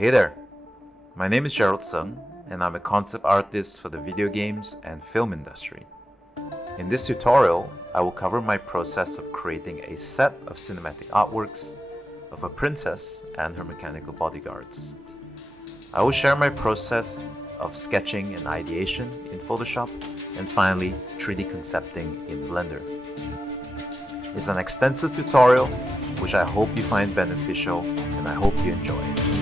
Hey there, my name is Jarold Sng, and I'm a concept artist for the video games and film industry. In this tutorial, I will cover my process of creating a set of cinematic artworks of a princess and her mechanical bodyguards. I will share my process of sketching and ideation in Photoshop, and finally 3D concepting in Blender. It's an extensive tutorial which I hope you find beneficial, and I hope you enjoy it.